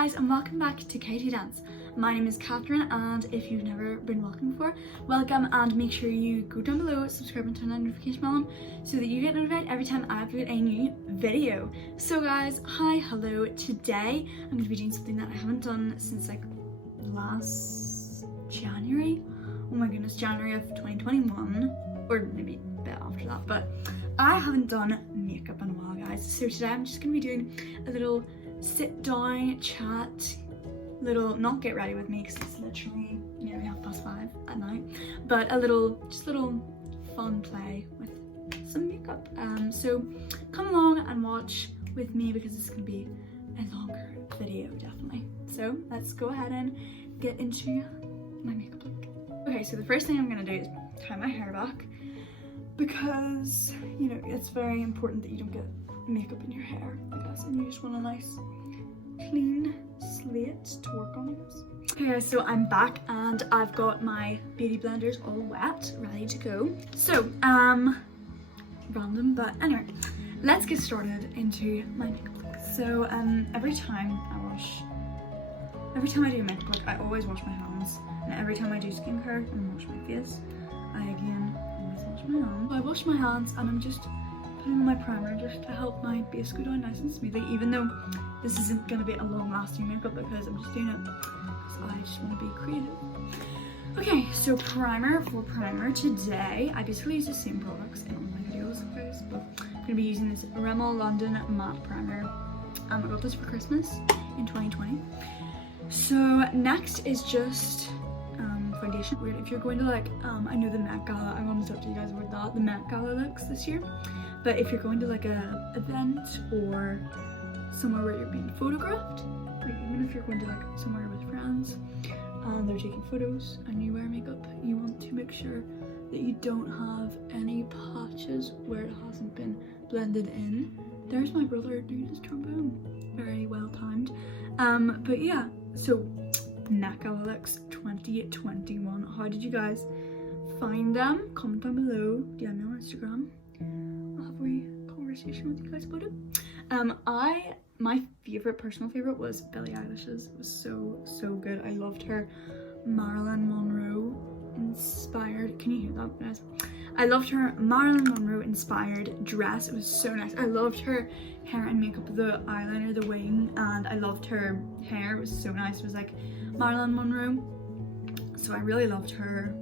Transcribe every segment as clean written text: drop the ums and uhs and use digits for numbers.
guys, and welcome back to Katie Dance. My name is Katherine, and if you've never been welcome before, welcome, and make sure you go down below, subscribe and turn on the notification bell on so that you get notified every time I upload a new video. So guys, hi, hello. Today I'm going to be doing something that I haven't done since like last January. Oh my goodness, January of 2021, or maybe a bit after that, but I haven't done makeup in a while, guys. So today I'm just going to be doing a little sit down chat, little not get ready with me because it's literally nearly 5:30 at night, but a little fun play with some makeup. So come along and watch with me because it's going to be a longer video, definitely. So let's go ahead and get into my makeup look. Okay, so the first thing I'm going to do is tie my hair back because, you know, it's very important that you don't get makeup in your hair, I guess, and you just want a nice clean slate to work on, I guess. Okay guys, so I'm back and I've got my beauty blenders all wet, ready to go. So, random, but anyway, let's get started into my makeup look. So, every time I do makeup look, I always wash my hands, and every time I do skincare and wash my face, I again always wash my hands. So I wash my hands and I'm just putting on my primer just to help my base go down nice and smoothly, even though this isn't going to be a long-lasting makeup because I'm just doing it because I just want to be creative. Okay, so primer for primer today, I basically use the same products in all my videos, guys, but I'm going to be using this Rimmel London Matte Primer. I got this for Christmas in 2020. So next is just foundation. Weird, if you're going to like, I know the Met Gala, I want to talk to you guys about that, the Met Gala looks this year. But if you're going to like a event or somewhere where you're being photographed, like even if you're going to like somewhere with friends and they're taking photos and you wear makeup, you want to make sure that you don't have any patches where it hasn't been blended in. There's my brother doing his trombone, very well timed. But yeah, so Met Gala looks 2021. How did you guys find them? Comment down below, DM me on Instagram. I'll have a conversation with you guys about it. My personal favorite was Billie Eilish's. It was so good. I loved her Marilyn Monroe inspired, can you hear that, guys? I loved her Marilyn Monroe inspired dress. It was so nice. I loved her hair and makeup, the eyeliner, the wing, and I loved her hair. It was so nice. It was like Marilyn Monroe, so I really loved her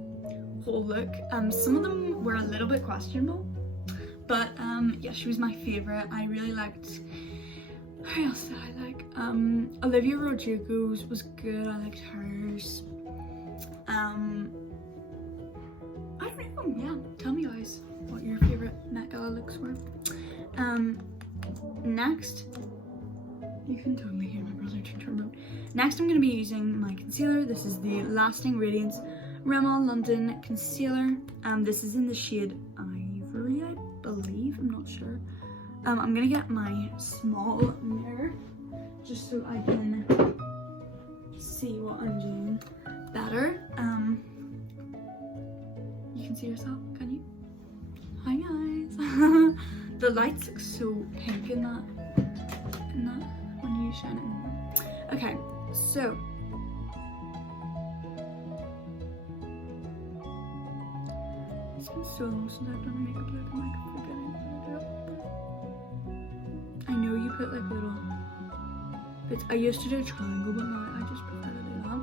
whole look. Some of them were a little bit questionable, but yeah, she was my favorite. I really liked, who else did I like? Olivia Rodrigo's was good. I liked hers. I don't know, yeah, tell me guys what your favorite Met Gala looks were. Next, you can totally hear my brother turn around. Next I'm going to be using my concealer. This is the Lasting Radiance Rimmel London Concealer. This is in the shade Ivory, I believe, I'm not sure. I'm gonna get my small mirror just so I can see what I'm doing better. You can see yourself, can you? Hi guys. The lights look so pink in that when you shine it. Okay, so it's been so long since I've done a makeup look, I'm like forgetting how to do it. I know you put like little bits. I used to do a triangle, but now I just prefer to do that.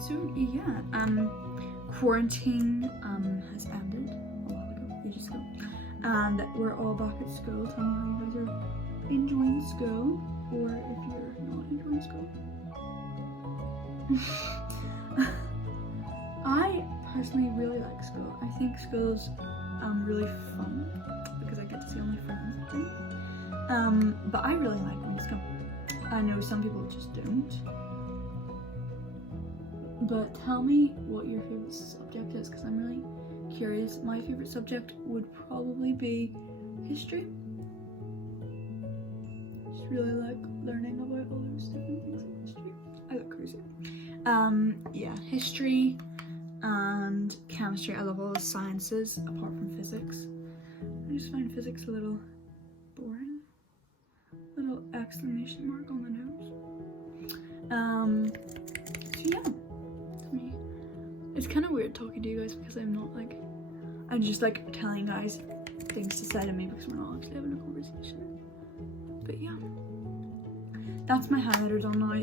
So yeah, quarantine has ended a while ago, ages ago, and we're all back at school. Tell me how you guys are enjoying school, or if you're not enjoying school. I personally really like school. I think school's really fun because I get to see all my friends and things. But I really like going to school. I know some people just don't. But tell me what your favorite subject is because I'm really curious. My favorite subject would probably be history. Just really like learning about all those different things in history. I look crazy. Yeah, history and chemistry. I love all the sciences apart from physics. I just find physics a little boring. But little exclamation mark on the nose. So yeah, to me, it's kind of weird talking to you guys because I'm not like, I'm just like telling guys things to say to me because we're not actually having a conversation. But yeah, that's my highlighter done now.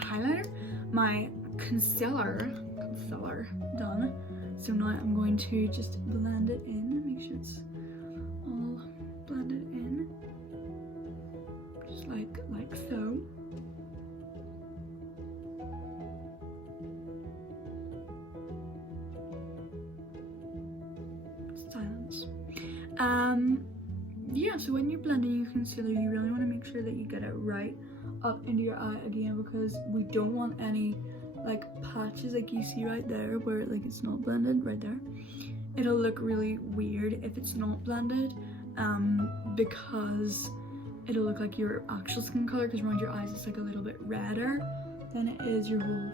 Highlighter, my concealer done. So now I'm going to just blend it in, make sure it's all blended in, just like so. Silence. Yeah, so when you're blending your concealer, you really want to make sure that you get it right up into your eye again, because we don't want any like patches like you see right there where like it's not blended right there. It'll look really weird if it's not blended, because it'll look like your actual skin color, because around your eyes it's like a little bit redder than it is your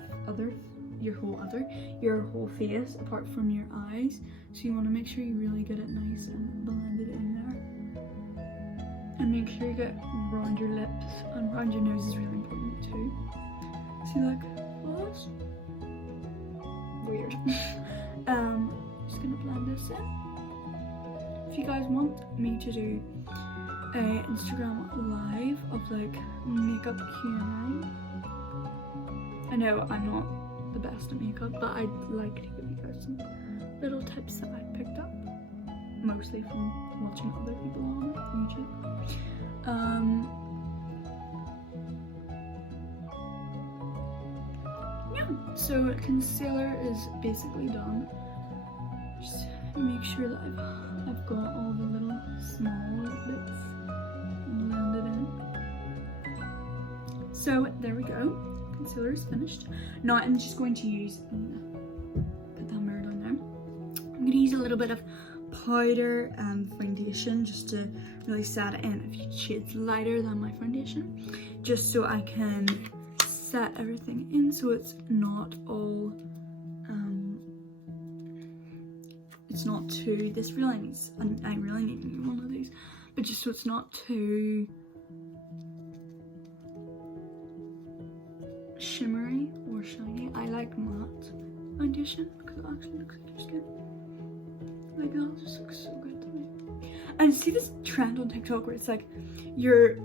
whole face apart from your eyes. So you want to make sure you really get it nice and blended in there, and make sure you get around your lips and around your nose is really important too. See, like, well, that's weird. Just gonna blend this in. If you guys want me to do a Instagram live of like makeup Q&A, I know I'm not the best at makeup, but I'd like to give you guys some little tips that I picked up, mostly from watching other people on YouTube. Yeah, so concealer is basically done. Just make sure that I've got all the little small bits blended in. So there we go. Concealer is finished. Now I'm just going to use, put that mirror down there. I'm going to use a little bit of powder and foundation just to really set it in a few shades lighter than my foundation, just so I can set everything in so it's not all, it's not too, this really needs, and I really need one of these, but just so it's not too shimmery or shiny. I like matte foundation because it actually looks like your skin. Like that just looks so good to me. And see this trend on TikTok where it's like your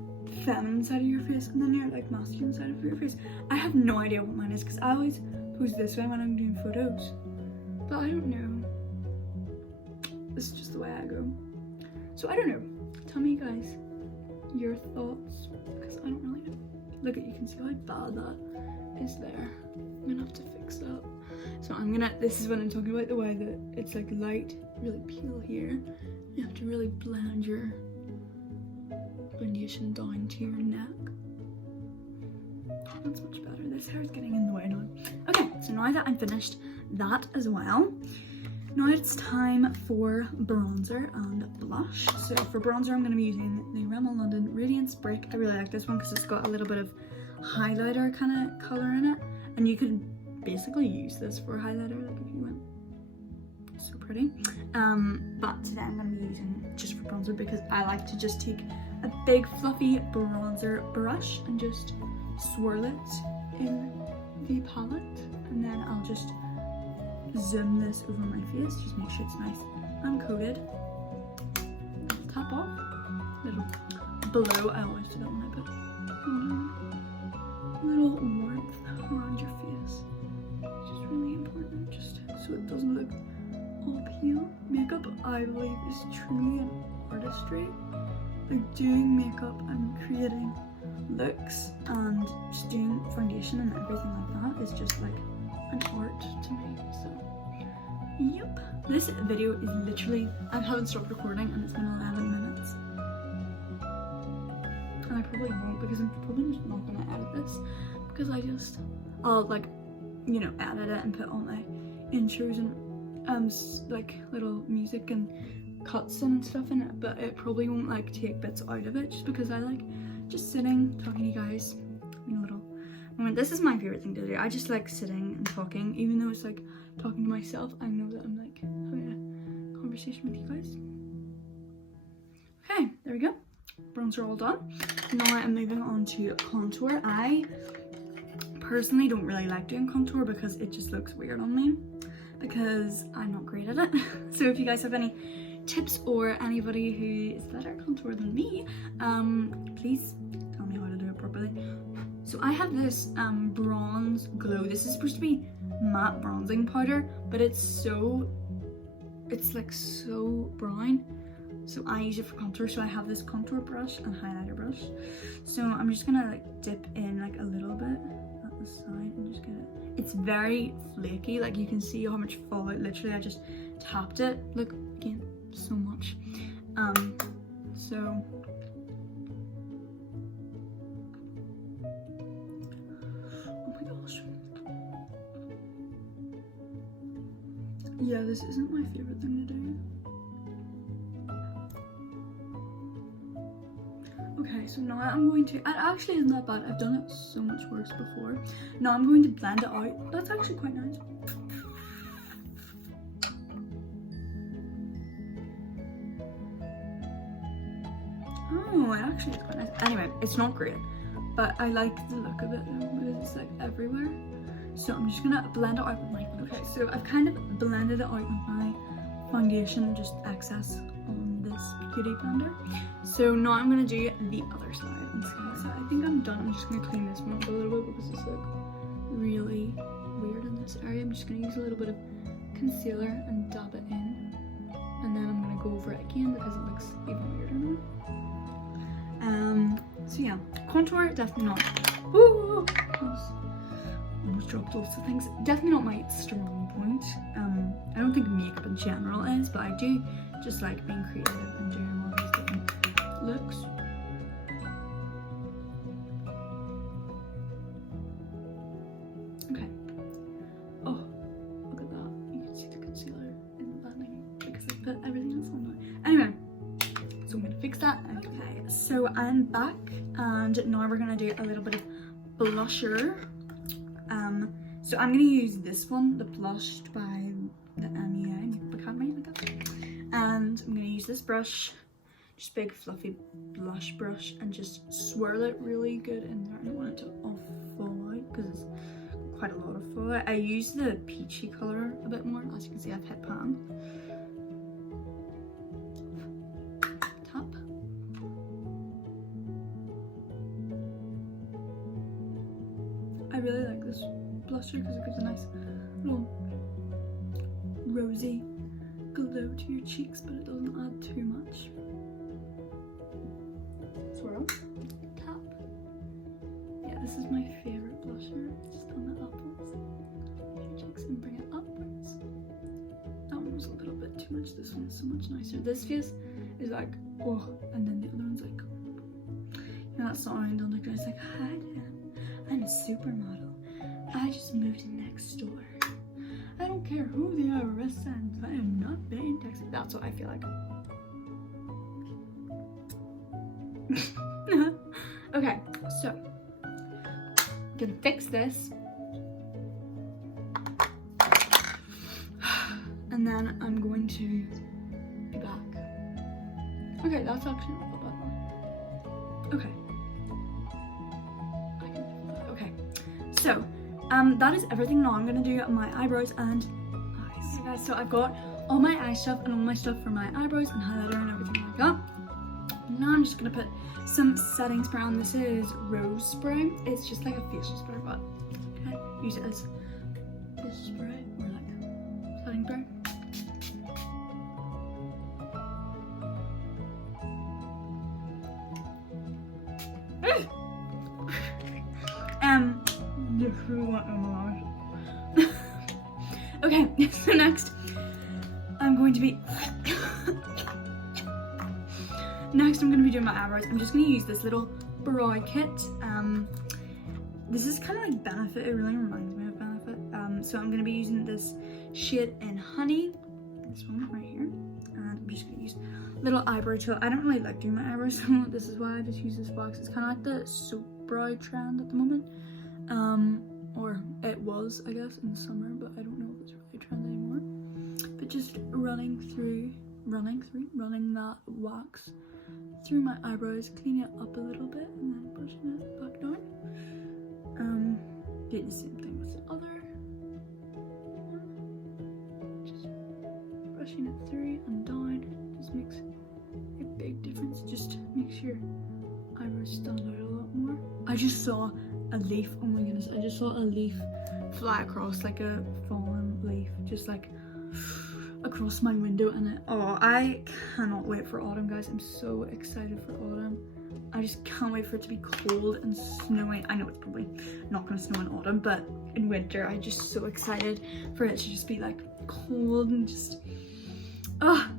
feminine side of your face and then your like masculine side of your face. I have no idea what mine is because I always pose this way when I'm doing photos, but I don't know. This is just the way I go. So I don't know. Tell me guys your thoughts because I don't really know. Look at, you can see how bad that is there. I'm gonna have to fix that. So I'm gonna, this is when I'm talking about the way that it's like light, really peel here. You have to really blend your foundation down to your neck. That's much better. This hair is getting in the way now. Okay, so now that I'm finished that as well, now it's time for bronzer and blush. So for bronzer, I'm going to be using the Rimmel London Radiance Brick. I really like this one because it's got a little bit of highlighter kind of color in it, and you could basically use this for a highlighter, like if you want. So pretty. But today I'm going to be using just for bronzer because I like to just take a big fluffy bronzer brush and just swirl it in the palette, and then I'll just zoom this over my face, just make sure it's nice and coated. Tap off, little below, I always do that when I put a little warmth around your face, which is really important, just so it doesn't look all pale. Makeup, I believe, is truly an artistry. Like doing makeup and creating looks and just doing foundation and everything like that is just like an art to me. So yep, this video is literally, I haven't stopped recording and it's been 11 minutes, and I probably won't because I'm probably just not gonna edit this because I'll like, you know, edit it and put all my intros and like little music and cuts and stuff in it, but it probably won't like take bits out of it just because I like just sitting talking to you guys in a little moment. This is my favorite thing to do. I just like sitting and talking, even though it's like talking to myself. I know that I'm like having a conversation with you guys. Okay, there we go. bronzer all done. Now I'm moving on to contour. I personally don't really like doing contour because it just looks weird on me because I'm not great at it. So if you guys have any tips or anybody who is better at contour than me, please tell me how to do it properly. So I have this bronze glow. This is supposed to be matte bronzing powder, but it's like so brown. So I use it for contour. So I have this contour brush and highlighter brush. So I'm just gonna like dip in like a little bit at the side and just get it. It's very flaky, like you can see how much fallout. Literally I just tapped it. Look again, so much. So oh my gosh. Yeah, this isn't my favorite thing to do. Okay, so now I'm going to, it actually isn't that bad. I've done it so much worse before. Now I'm going to blend it out. That's actually quite nice. Oh, it actually is quite nice. Anyway, it's not great, but I like the look of it because it's like everywhere. So I'm just gonna blend it out with my, okay, so I've kind of blended it out with my foundation, just excess on this beauty blender. So now I'm gonna do the other side and see. So I think I'm done. I'm just gonna clean this one up a little bit because it's like really weird in this area. I'm just gonna use a little bit of concealer and dab it in, and then I'm gonna go over it again because it looks even weirder now. So yeah, contour definitely not. Ooh, almost dropped lots of things. Definitely not my strong point. I don't think makeup in general is, but I do just like being creative and doing all these different looks. Okay. Oh, look at that. You can see the concealer in the blending because I put everything else on now. Anyway, so I'm gonna fix that. Okay, so I'm back and now we're gonna do a little bit of blusher. So I'm gonna use this one, the Blushed by the Academy, and I'm gonna use this brush, just big fluffy blush brush, and just swirl it really good in there. I don't want it to all fall out because it's quite a lot of fallout. I use the peachy color a bit more. As you can see, I've hit pan. Tap. I really like this blusher because it gives a nice little rosy glow to your cheeks, but it doesn't add too much. Swirl, tap. Yeah, this is my favorite blusher. Just on the apples, your cheeks, and bring it upwards. That one was a little bit too much. This one is so much nicer. This face is like, oh, and then the other one's like, you know that song on the ground, it's like, hi Dan, I'm a supermodel. I just moved in next door. I don't care who the IRS sends. I am not paying taxes. That's what I feel like. Okay, so I'm gonna fix this, and then I'm going to be back. Okay, that's actually not that bad. Okay. Okay, so that is everything. Now I'm gonna do my eyebrows and eyes. Okay guys, so I've got all my eye stuff and all my stuff for my eyebrows and highlighter and everything like that. Now I'm just gonna put some setting spray on. This is rose spray. It's just like a facial spray, but can I use it as this spray or like setting spray? Okay, so next I'm going to be doing my eyebrows. I'm just going to use this little brow kit. This is kind of like Benefit. It really reminds me of Benefit. So I'm going to be using this shade in Honey, this one right here, and I'm just going to use little eyebrow tool. I don't really like doing my eyebrows, so this is why I just use this box. It's kind of like the soap brow trend at the moment, or it was, I guess, in the summer, but I don't know if it's really a trend anymore. But just running through running that wax through my eyebrows, cleaning it up a little bit, and then brushing it back down. Doing the same thing with the other one. Just brushing it through and down. Just makes a big difference. Just makes your eyebrows stand out a lot more. I just saw a leaf. Oh my goodness! I just saw a leaf fly across, like a fallen leaf, just like across my window, and I cannot wait for autumn, guys. I'm so excited for autumn. I just can't wait for it to be cold and snowy. I know it's probably not gonna snow in autumn, but in winter I'm just so excited for it to just be like cold and just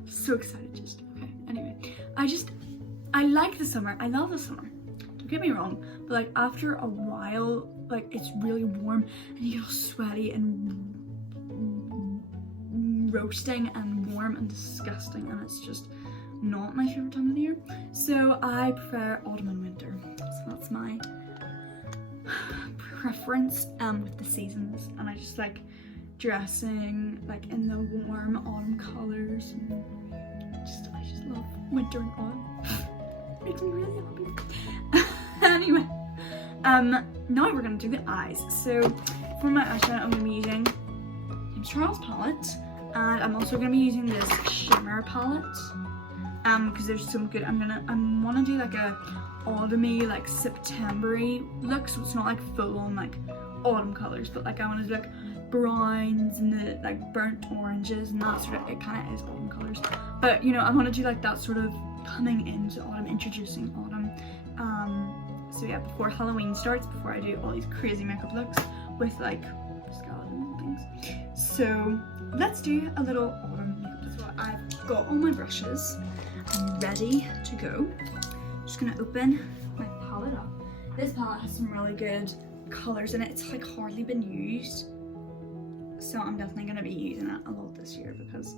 so excited. Just okay, anyway, I like the summer. I love the summer, don't get me wrong, but like after a while, like it's really warm and you get all sweaty and roasting and warm and disgusting, and it's just not my favorite time of the year. So I prefer autumn and winter. So that's my preference with the seasons, and I just like dressing like in the warm autumn colors, and I just love winter and autumn. Makes me really happy. Anyway, now we're gonna do the eyes. So for my eyeshadow, I'm gonna be using James Charles palette, and I'm also gonna be using this shimmer palette because there's some good. I want to do like a autumny, like September-y look, so it's not like full on like autumn colors, but like I want to do like browns and the like burnt oranges and that sort of, it kind of is autumn colors, but you know, I want to do like that sort of coming into autumn, introducing autumn. So yeah, before Halloween starts, before I do all these crazy makeup looks with like skeleton and things. So let's do a little autumn makeup. So I've got all my brushes. I'm ready to go. Just gonna open my palette up. This palette has some really good colors in it. It's like hardly been used, so I'm definitely gonna be using it a lot this year because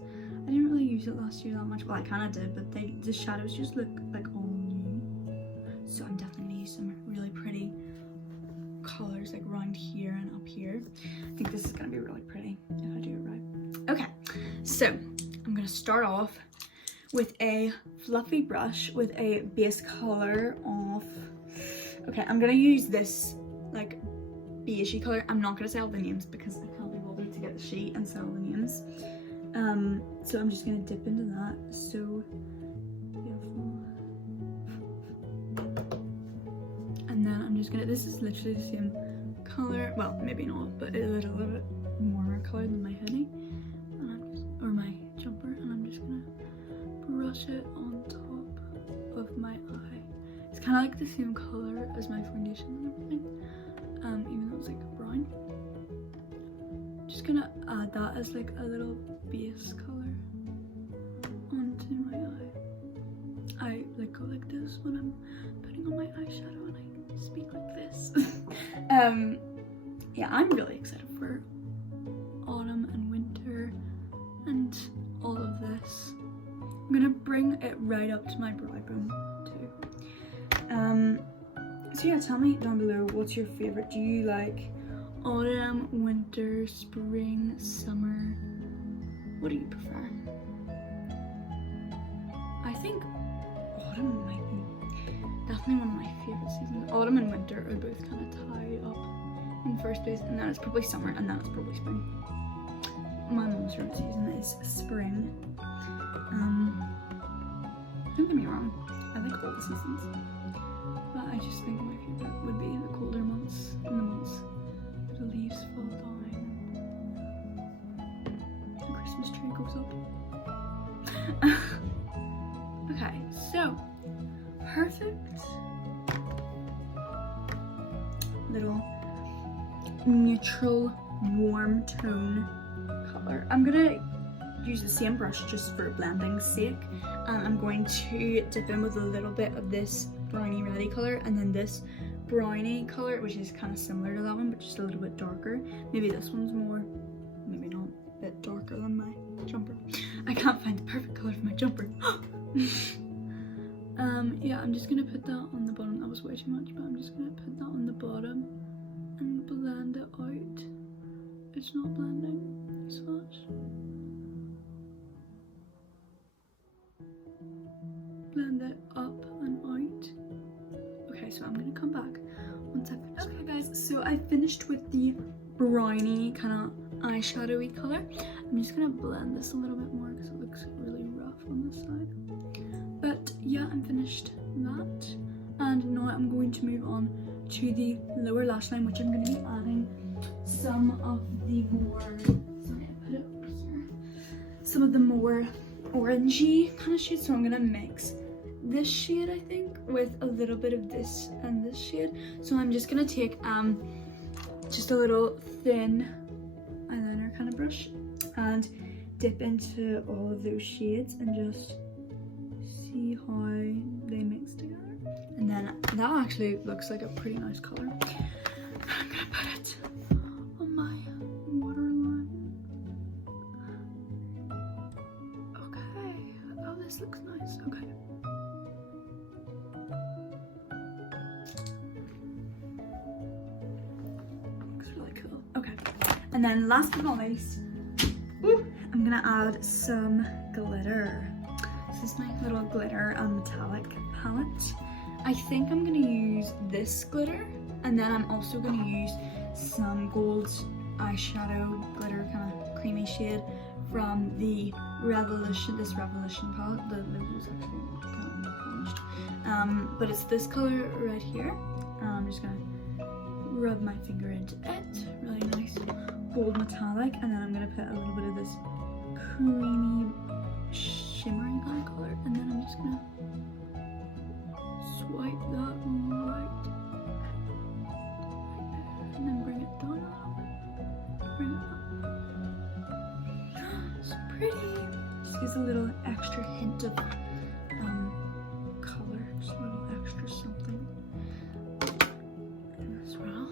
I didn't really use it last year that much. Well, I kind of did, but the shadows just look like all new. So I'm definitely gonna use some really pretty colors like around here and up here. I think this is gonna be really pretty if I do it right. Okay, so I'm gonna start off with a fluffy brush with a base color of, okay, I'm gonna use this like beigey color. I'm not gonna say all the names because I can't be bothered to get the sheet and say all the names. So I'm just gonna dip into that. So beautiful. And then I'm just gonna, this is literally the same color, well maybe not, but a little bit warmer color than my hoodie, and I'm just, or my jumper, and I'm just gonna brush it on top of my eye. It's kind of like the same color as my foundation and everything, even though it's like brown. Just gonna add that as like a little base color onto my eye. I like go like this when I'm putting on my eyeshadow, and I speak like this. Yeah, I'm really excited for autumn and winter and all of this. I'm gonna bring it right up to my brow bone too. So yeah, tell me down below, what's your favorite? Do you like autumn, winter, spring, summer? What do you prefer? I think autumn might be definitely one of my favorite seasons. Autumn and winter are both kind of tied up in first place, and then it's probably summer, and then it's probably spring. My mom's favorite season is spring. Don't get me wrong, I like all the seasons, but I just think my favorite would be the colder months, and the months where the leaves fall down and the Christmas tree goes up. Okay, so perfect little neutral warm tone color. I'm gonna use the same brush just for blending's sake, and I'm going to dip in with a little bit of this browny reddy color, and then this browny color, which is kind of similar to that one but just a little bit darker. Maybe this one's more, maybe not, a bit darker than my jumper. I can't find the perfect color for my jumper. Yeah, I'm just gonna put that on the bottom. That was way too much, but I'm just gonna put that on the bottom and blend it out. It's not blending as much. blend it up and out. Okay, so I'm gonna come back once I finish. Okay guys, so I finished with the brownie kind of eyeshadowy color. I'm just gonna blend this a little bit more because it looks really rough on this side. But yeah, I'm finished that. And now I'm going to move on to the lower lash line, which I'm going to be adding some of the more, sorry, I put it over here, some of the more orangey kind of shades. So I'm going to mix this shade, I think, with a little bit of this and this shade. So I'm just going to take just a little thin eyeliner kind of brush and dip into all of those shades and just see how they mix together. And then that actually looks like a pretty nice color. I'm gonna put it on my waterline. Okay. Oh, this looks nice. Okay. Looks really cool. Okay. And then last but not least, I'm gonna add some glitter. This is my little glitter and metallic palette. I think I'm gonna use this glitter, and then I'm also gonna use some gold eyeshadow glitter, kind of creamy shade from the Revolution palette. The logo's actually kind of polished. But it's this color right here. I'm just gonna rub my finger into it. Really nice gold metallic, and then I'm gonna put a little bit of this creamy shimmery eye color, and then I'm just gonna swipe that right there, and then bring it down a little bit, bring it up. So pretty. Just gives a little extra hint of color, just a little extra something as well.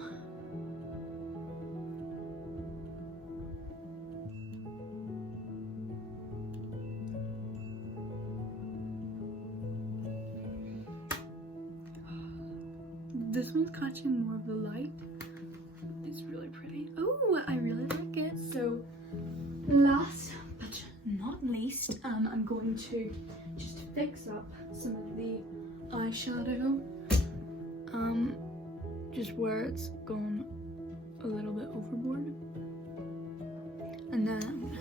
This one's catching more of the light. It's really pretty. Oh, I really like it. So last but not least, I'm going to just fix up some of the eyeshadow, just where it's gone a little bit overboard, and then I'm gonna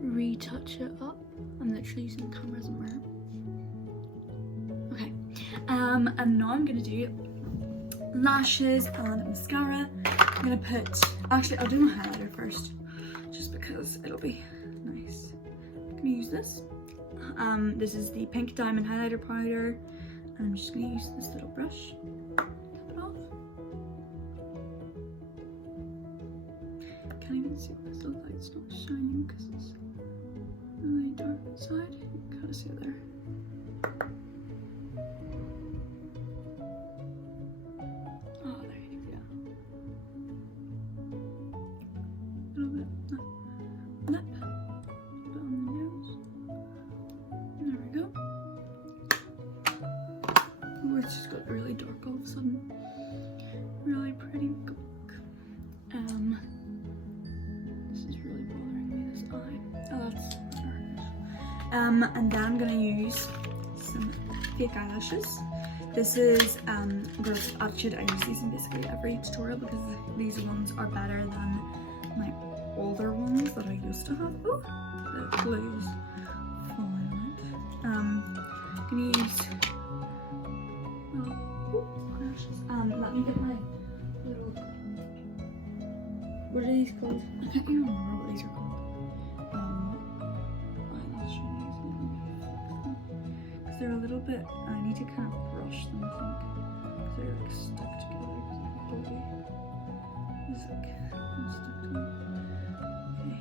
retouch it up. I'm literally using the camera as a mirror. Okay, and now I'm gonna do lashes and mascara. I'm gonna put, actually I'll do my highlighter first, just because it'll be nice. I'm gonna use this. This is the Pink Diamond highlighter powder, and I'm just gonna use this little brush. Tap it off. Can't even see because the light's not shining because it's really dark inside. You can kind of see it there. It's just got really dark all of a sudden. Really pretty. This is really bothering me, this eye. Oh, that's dark. And then I'm gonna use some fake eyelashes. This is gross attitude. I use these in basically every tutorial because these ones are better than my older ones that I used to have. Oh, the glue's falling on it. I'm gonna use let me get my little, what are these called? I can't even remember what these are called. Eyelash rings. Because they're a little bit, I need to kind of brush them, I think. Because they're like stuck together because the body is like stuck to me.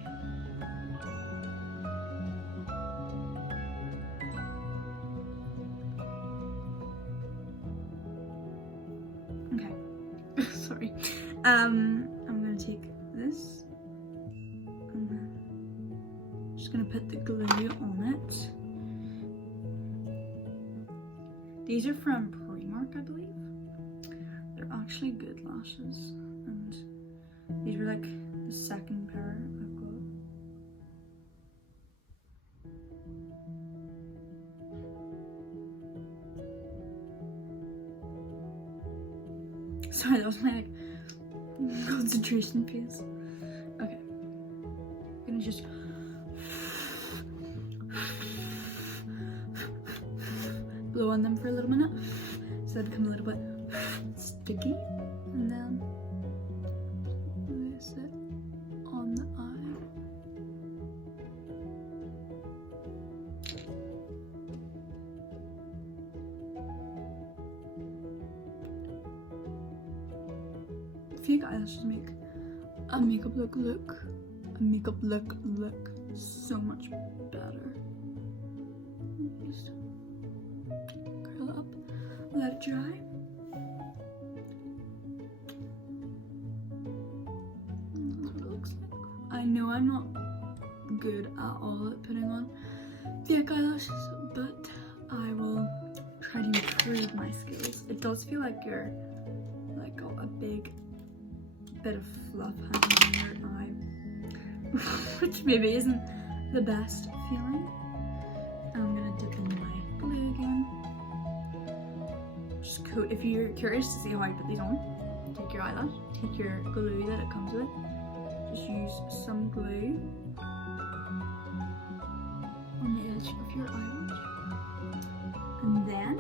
Okay. Sorry. I'm gonna take this and then I'm just gonna put the glue on it. These are from Primark, I believe. They're actually good lashes, and these were like the second pair I've got. Sorry, that was my like concentration piece. Okay, I'm gonna just blow on them for a little minute so they become a little bit sticky, and then place it on the eye. Fake eyelashes make a makeup look so much better. Just curl it up, let it dry. That's what it looks like. I know I'm not good at all at putting on fake eyelashes, but I will try to improve my skills. It does feel like you're like got a big bit of fluff hanging on your eye, which maybe isn't the best feeling. I'm gonna dip in my glue again. Just coat. If you're curious to see how I put these on, take your eyelash, take your glue that it comes with, just use some glue on the edge of your eyelash, and then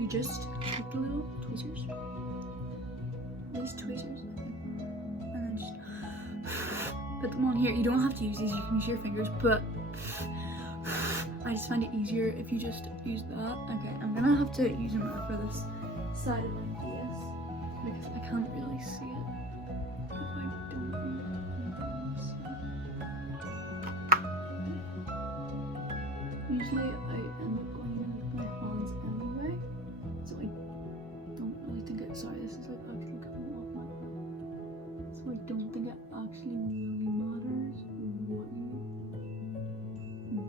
you just take the little tweezers, these tweezers, and then just put them on here. You don't have to use these, you can use your fingers, but I just find it easier if you just use that. Okay, I'm gonna have to use a mirror for this side of my face because I can't really see it if I don't use it. Usually I end up going in with my hands anyway, so I don't really think it, sorry, this is like actually coming off my hand. So I don't think it actually really matters what you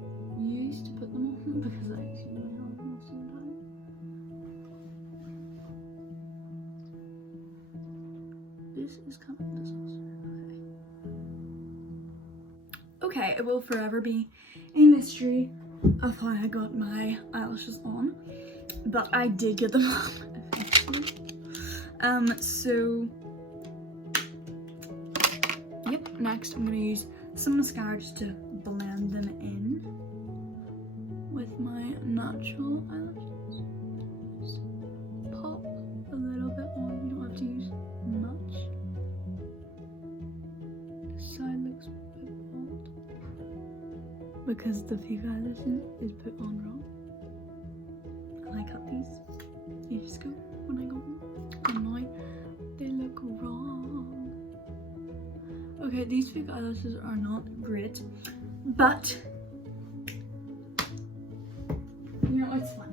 use to put them on because I just use my hands most of the time. This is kind of disaster. Okay, it will forever be a mystery of how I got my eyelashes on, but I did get them on eventually. So yep, next I'm gonna use some mascara just to blend them in with my natural eyelashes. Just pop a little bit on, you don't have to use much. This side looks a bit bald because the fake eyelashes is put on wrong. And I cut these years ago when I got them, and now they look wrong. Okay, these fake eyelashes are not great, but you know, it's fun.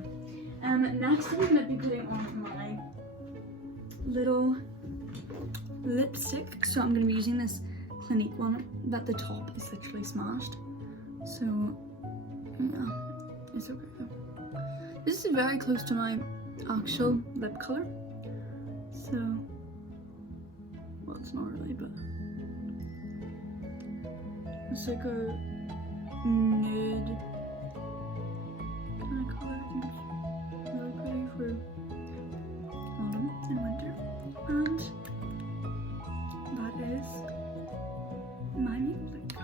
Next I'm gonna be putting on my little lipstick. So I'm gonna be using this Clinique one, but the top is literally smashed. So yeah, it's okay though. This is very close to my actual lip color. So, well, it's not really, but it's like a nude kind of color. I think it's really pretty for autumn and winter. And that is my makeup.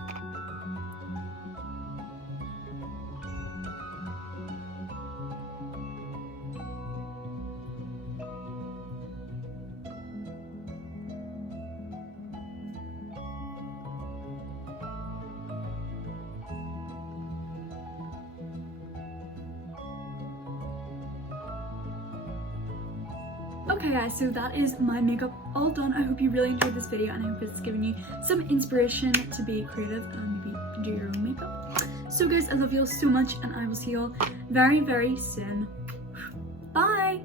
Okay guys, so that is my makeup all done. I hope you really enjoyed this video and I hope it's given you some inspiration to be creative and maybe do your own makeup. So guys, I love you all so much and I will see you all very, very soon. Bye!